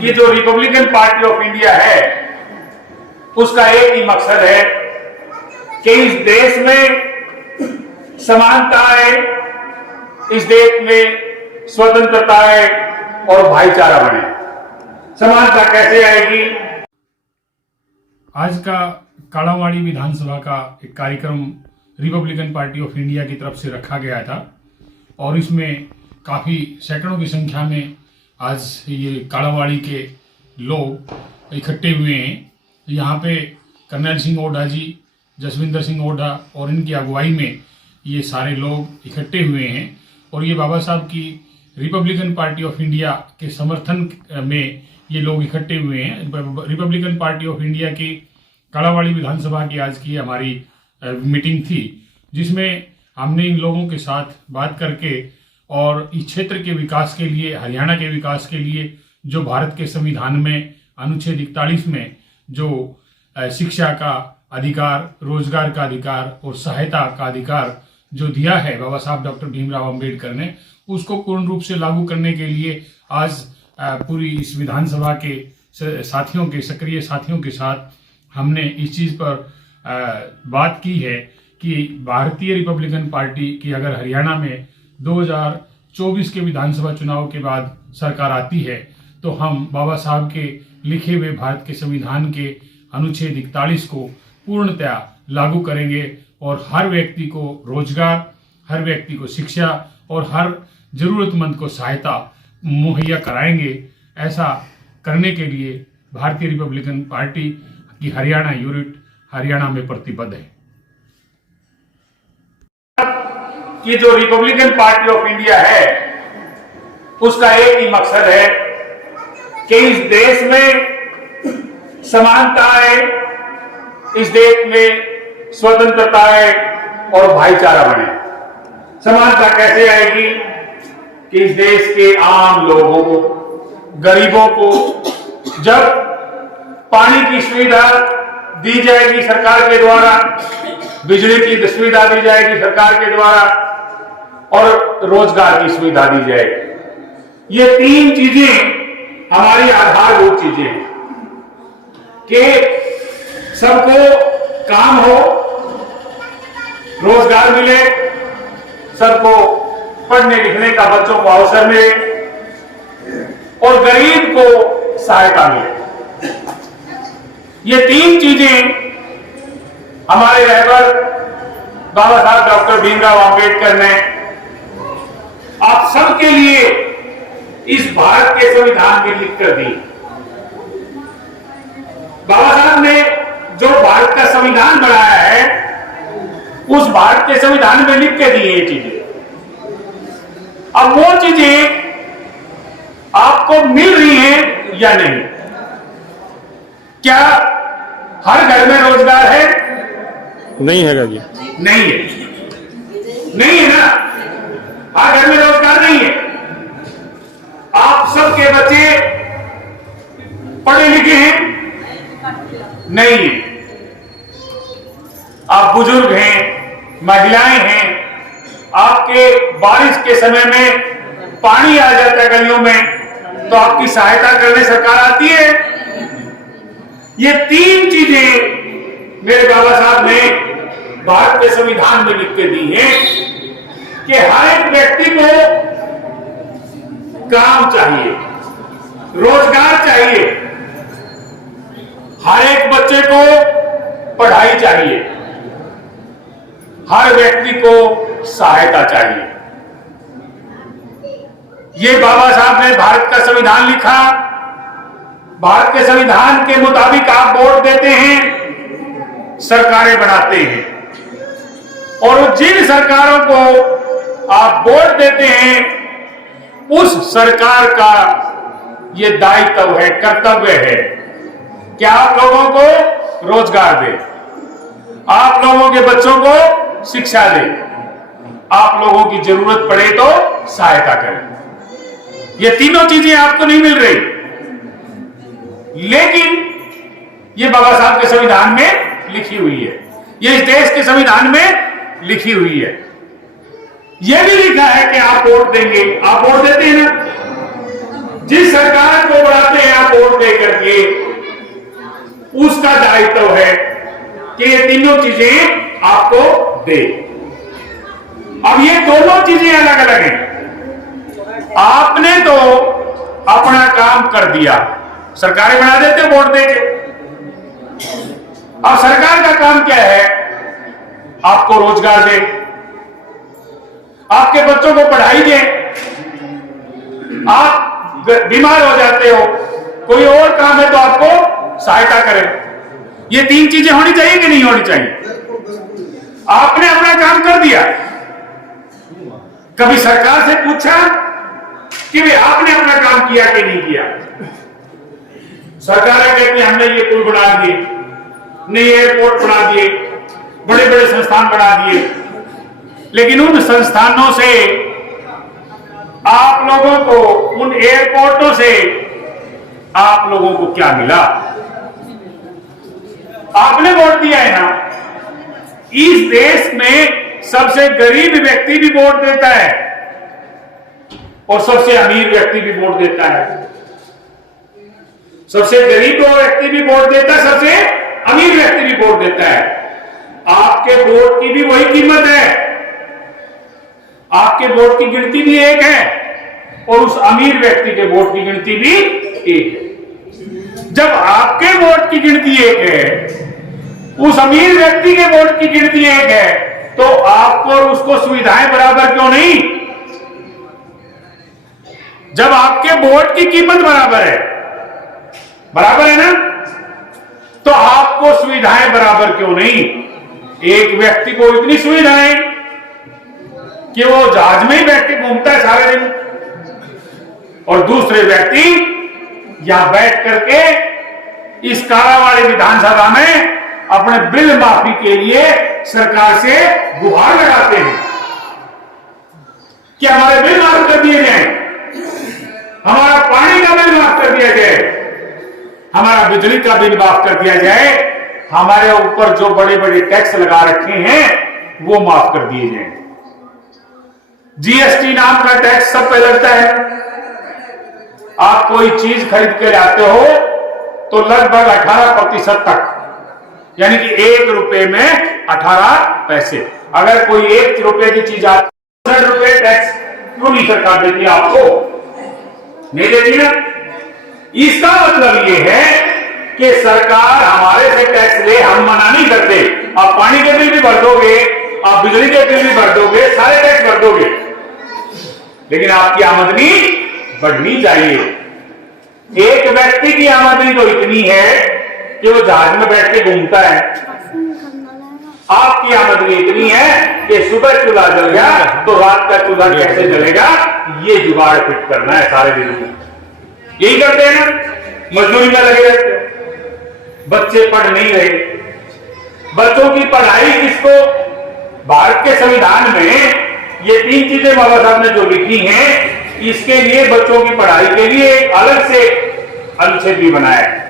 कि जो Republican party of India है उसका एक ही मकसद है कि इस देश में समानता आए, इस देश में स्वतंत्रता आए और भाईचारा बने। समानता कैसे आएगी? आज का कालावाड़ी विधानसभा का एक कार्यक्रम रिपब्लिकन पार्टी ऑफ इंडिया की तरफ से रखा गया था और इसमें काफ़ी सैकड़ों की संख्या में आज ये कालावाड़ी के लोग इकट्ठे हुए हैं। यहाँ पे कर्नल सिंह ओढ़ा जी, जसविंदर सिंह ओढ़ा और इनकी अगुवाई में ये सारे लोग इकट्ठे हुए हैं और ये बाबा साहब की रिपब्लिकन पार्टी ऑफ इंडिया के समर्थन में ये लोग इकट्ठे हुए हैं। रिपब्लिकन पार्टी ऑफ इंडिया की कालावाड़ी विधानसभा की आज की हमारी मीटिंग थी, जिसमें हमने इन लोगों के साथ बात करके और इस क्षेत्र के विकास के लिए, हरियाणा के विकास के लिए जो भारत के संविधान में अनुच्छेद 41 में जो शिक्षा का अधिकार, रोजगार का अधिकार और सहायता का अधिकार जो दिया है बाबा साहब डॉक्टर भीमराव अंबेडकर ने, उसको पूर्ण रूप से लागू करने के लिए आज पूरी इस विधानसभा के साथियों के, सक्रिय साथियों के साथ हमने इस चीज़ पर बात की है कि भारतीय रिपब्लिकन पार्टी की अगर हरियाणा में 2024 के विधानसभा चुनाव के बाद सरकार आती है तो हम बाबा साहब के लिखे हुए भारत के संविधान के अनुच्छेद 41 को पूर्णतया लागू करेंगे और हर व्यक्ति को रोजगार, हर व्यक्ति को शिक्षा और हर जरूरतमंद को सहायता मुहैया कराएंगे। ऐसा करने के लिए भारतीय रिपब्लिकन पार्टी की हरियाणा यूनिट हरियाणा में प्रतिबद्ध है। कि जो रिपब्लिकन पार्टी ऑफ इंडिया है उसका एक ही मकसद है कि इस देश में समानता आए, इस देश में स्वतंत्रता आए और भाईचारा बने। समानता कैसे आएगी? कि इस देश के आम लोगों को, गरीबों को जब पानी की सुविधा दी जाएगी सरकार के द्वारा, बिजली की सुविधा दी जाएगी सरकार के द्वारा और रोजगार की सुविधा दी जाएगी। ये तीन चीजें हमारी आधारभूत चीजें हैं कि सबको काम हो, रोजगार मिले, सबको पढ़ने लिखने का बच्चों को अवसर मिले और गरीब को सहायता मिले। ये तीन चीजें हमारे रहबर बाबा साहब डॉक्टर भीमराव अंबेडकर ने आप सबके लिए इस भारत के संविधान में लिख कर दी। बाबा साहब ने जो भारत का संविधान बनाया है उस भारत के संविधान में लिख के दी ये चीजें। अब वो चीजें आपको मिल रही हैं या नहीं? क्या हर घर में रोजगार है? नहीं है जी, नहीं है, नहीं है ना, हर घर में रोजगार नहीं है। आप सबके बच्चे पढ़े लिखे हैं? नहीं है। आप बुजुर्ग हैं, महिलाएं हैं, आपके बारिश के समय में पानी आ जाता है गलियों में तो आपकी सहायता करने सरकार आती है। ये तीन चीजें मेरे बाबा साहब ने भारत के संविधान में लिख के दी है कि हर एक व्यक्ति को काम चाहिए, रोजगार चाहिए, हर एक बच्चे को पढ़ाई चाहिए, हर व्यक्ति को सहायता चाहिए। ये बाबा साहब ने भारत का संविधान लिखा। भारत के संविधान के मुताबिक आप वोट देते हैं, सरकारें बनाते हैं और जिन सरकारों को आप वोट देते हैं उस सरकार का यह दायित्व है, कर्तव्य है कि आप लोगों को रोजगार दे, आप लोगों के बच्चों को शिक्षा दे, आप लोगों की जरूरत पड़े तो सहायता करें। ये तीनों चीजें आपको नहीं मिल रही, लेकिन ये बाबा साहब के संविधान में लिखी हुई है, ये इस देश के संविधान में लिखी हुई है। यह भी लिखा है कि आप वोट देंगे, आप वोट देते हैं ना, जिस सरकार को बढ़ाते हैं आप वोट दे करके, उसका दायित्व है कि ये तीनों चीजें आपको दे। अब ये दोनों चीजें अलग अलग हैं। आपने तो अपना काम कर दिया, सरकारें बना देते वोट देके। अब सरकार का काम क्या है? आपको रोजगार दे, आपके बच्चों को पढ़ाई दे, आप बीमार हो जाते हो, कोई और काम है तो आपको सहायता करे। ये तीन चीजें होनी चाहिए कि नहीं होनी चाहिए? आपने अपना काम कर दिया, कभी सरकार से पूछा कि भाई आपने अपना काम किया कि नहीं किया? सरकारें कहती हैं हमने ये पुल बना दिए, नए एयरपोर्ट बना दिए, बड़े बड़े संस्थान बना दिए, लेकिन उन संस्थानों से आप लोगों को, उन एयरपोर्टों से आप लोगों को क्या मिला? आपने वोट दिया है ना। इस देश में सबसे गरीब व्यक्ति भी वोट देता है और सबसे अमीर व्यक्ति भी वोट देता है। सबसे गरीब व्यक्ति भी वोट देता है, सबसे अमीर व्यक्ति भी वोट देता है। आपके वोट की भी वही कीमत है, आपके वोट की गिनती भी एक है और उस अमीर व्यक्ति के वोट की गिनती भी एक है। जब आपके वोट की गिनती एक है, उस अमीर व्यक्ति के वोट की गिनती एक है, तो आपको और उसको सुविधाएं बराबर क्यों नहीं? जब आपके वोट की कीमत बराबर है ना, तो आपको सुविधाएं बराबर क्यों नहीं? एक व्यक्ति को इतनी सुविधाएं कि वो जहाज में ही बैठ के घूमता है सारे दिन, और दूसरे व्यक्ति यहां बैठ करके इस कालावाड़ी विधानसभा में अपने बिल माफी के लिए सरकार से गुहार लगाते हैं कि हमारे बिल माफ कर दिए जाए, हमारा पानी का बिल माफ कर दिया जाए, हमारा बिजली का बिल माफ कर दिया जाए, हमारे ऊपर जो बड़े बड़े टैक्स लगा रखे हैं वो माफ कर दिए जाए। जीएसटी नाम का टैक्स सब पे लगता है। आप कोई चीज खरीद के लाते हो तो लगभग 18% तक, यानी कि 1 रुपए में 18 पैसे। अगर कोई 1 रुपए की चीज आप 60 रुपए टैक्स क्यों नहीं सरकार देती? आपको नहीं देती ना। इसका मतलब ये है कि सरकार हमारे से टैक्स ले, हम मना नहीं करते। आप पानी के बिल भी भर दोगे, आप बिजली के बिल भी भर दोगे, सारे टैक्स भर दोगे, लेकिन आपकी आमदनी बढ़नी चाहिए। एक व्यक्ति की आमदनी तो इतनी है कि वो जहाज में बैठ के घूमता है, आपकी आमदनी इतनी है कि सुबह चूल्हा जल गया तो रात का चूल्हा कैसे जलेगा, ये जुगाड़ फिट करना है सारे दिन में। यही करते हैं ना, मजदूरी में लगे रहते हैं। बच्चे पढ़ नहीं रहे, बच्चों की पढ़ाई किसको? भारत के संविधान में ये 3 चीजें बाबा साहब ने जो लिखी हैं, इसके लिए बच्चों की पढ़ाई के लिए अलग से अनुच्छेद भी बनाया है।